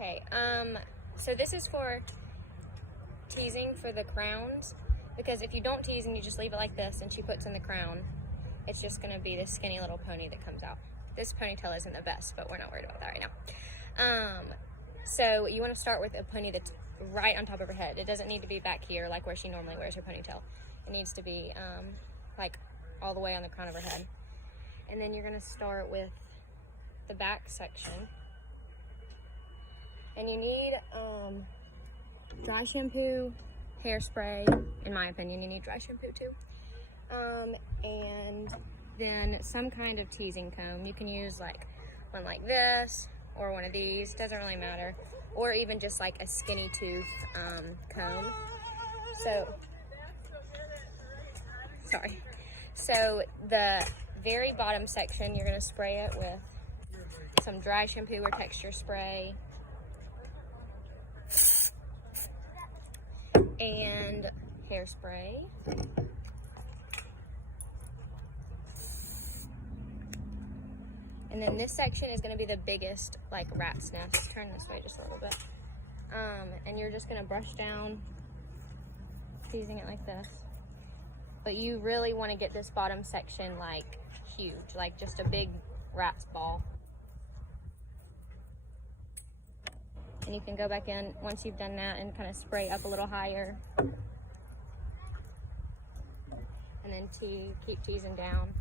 Okay, so this is for teasing for the crowns, because if you don't tease and you just leave it like this and she puts in the crown, it's just gonna be this skinny little pony that comes out. This ponytail isn't the best, but we're not worried about that right now. So you wanna start with a pony that's right on top of her head. It doesn't need to be back here like where she normally wears her ponytail. It needs to be like all the way on the crown of her head. And then you're gonna start with the back section. And you need dry shampoo, hairspray. In my opinion, you need dry shampoo too. And then some kind of teasing comb. You can use like one like this or one of these, doesn't really matter. Or even just like a skinny tooth comb. So the very bottom section, you're gonna spray it with some dry shampoo or texture spray. And hairspray. And then this section is going to be the biggest, like, rat's nest. Turn this way just a little bit. And you're just going to brush down, teasing it like this. But you really want to get this bottom section, like, huge, like just a big rat's ball. And you can go back in once you've done that and kind of spray up a little higher. And then keep teasing down.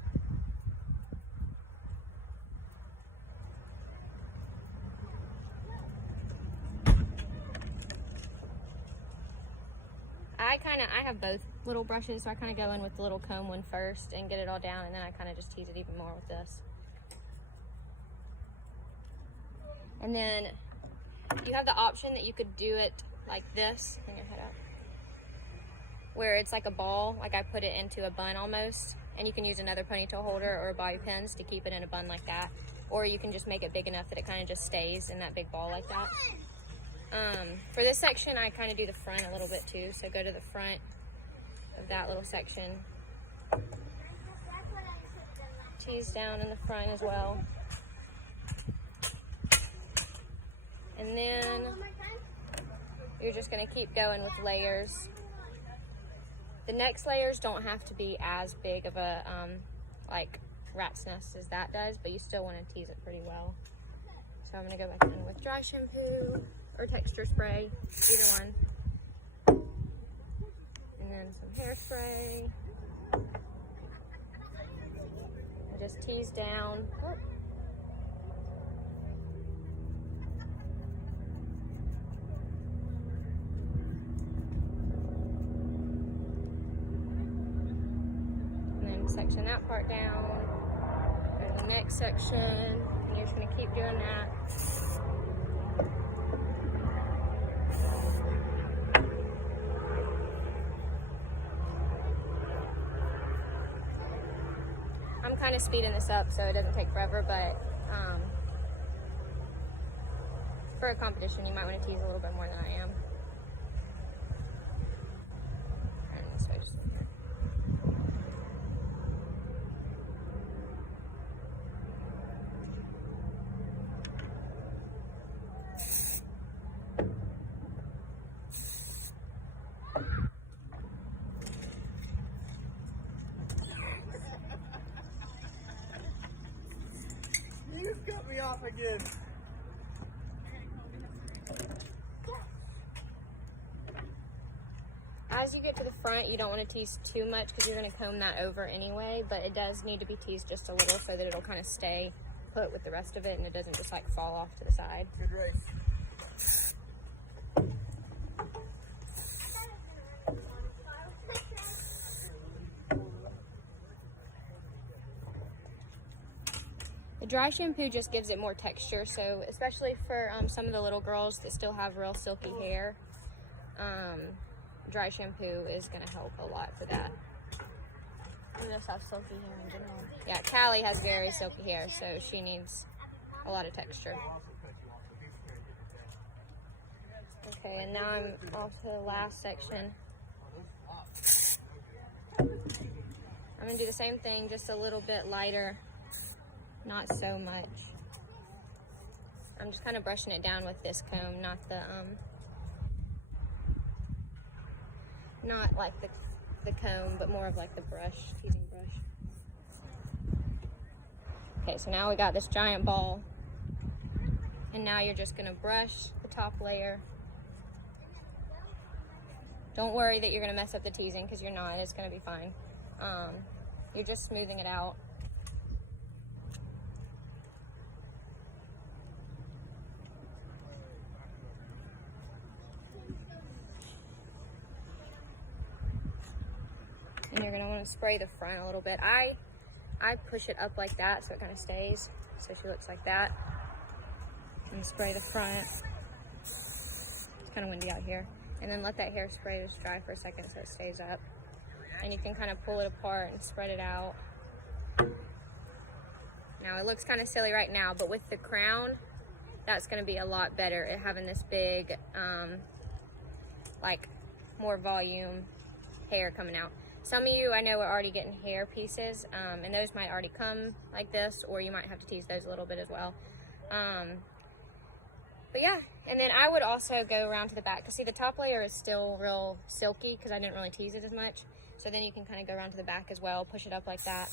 I have both little brushes, so I kind of go in with the little comb one first and get it all down, and then I kind of just tease it even more with this. And then you have the option that you could do it like this, bring your head up, where it's like a ball, like I put it into a bun almost, and you can use another ponytail holder or bobby pins to keep it in a bun like that, or you can just make it big enough that it kind of just stays in that big ball like that. For this section, I kind of do the front a little bit too, so go to the front of that little section, tease down in the front as well. And then you're just going to keep going with layers. The next layers don't have to be as big of a like rat's nest as that does, but you still want to tease it pretty well. So I'm going to go back in with dry shampoo or texture spray, either one. And then some hairspray. And just tease down. Section that part down, and the next section, and you're just going to keep doing that. I'm kind of speeding this up so it doesn't take forever, but for a competition you might want to tease a little bit more than I am. Turn this way just a little bit. You cut me off again. As you get to the front, you don't want to tease too much because you're going to comb that over anyway, but it does need to be teased just a little so that it'll kind of stay put with the rest of it and it doesn't just like fall off to the side. Good race. The dry shampoo just gives it more texture, so especially for some of the little girls that still have real silky hair, dry shampoo is going to help a lot for that. We just have silky hair in general. Yeah, Callie has very silky hair, so she needs a lot of texture. Okay, and now I'm off to the last section. I'm going to do the same thing, just a little bit lighter. Not so much. I'm just kind of brushing it down with this comb, not the, not like the comb, but more of like the brush, teasing brush. Okay, so now we got this giant ball. And now you're just gonna brush the top layer. Don't worry that you're gonna mess up the teasing, because you're not, it's gonna be fine. You're just smoothing it out. And you're gonna wanna spray the front a little bit. I push it up like that so it kind of stays. So she looks like that. And spray the front. It's kind of windy out here. And then let that hairspray just dry for a second so it stays up. And you can kind of pull it apart and spread it out. Now it looks kind of silly right now, but with the crown, that's going to be a lot better at having this big, like more volume hair coming out. Some of you I know are already getting hair pieces, and those might already come like this, or you might have to tease those a little bit as well. But yeah, and then I would also go around to the back, because see the top layer is still real silky because I didn't really tease it as much. So then you can kind of go around to the back as well, push it up like that,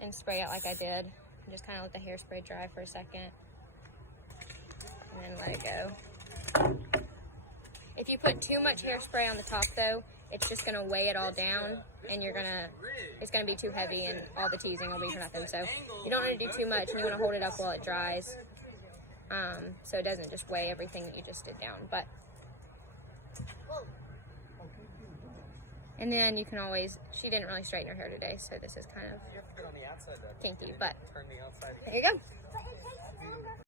and spray it like I did. And just kind of let the hairspray dry for a second, and then let it go. If you put too much hairspray on the top though, it's just gonna weigh it all down, and it's gonna be too heavy, and all the teasing will be for nothing. So you don't want to do too much, and you want to hold it up while it dries. So it doesn't just weigh everything that you just did down. But and then you can always, she didn't really straighten her hair today, so this is kind of kinky, but there you go.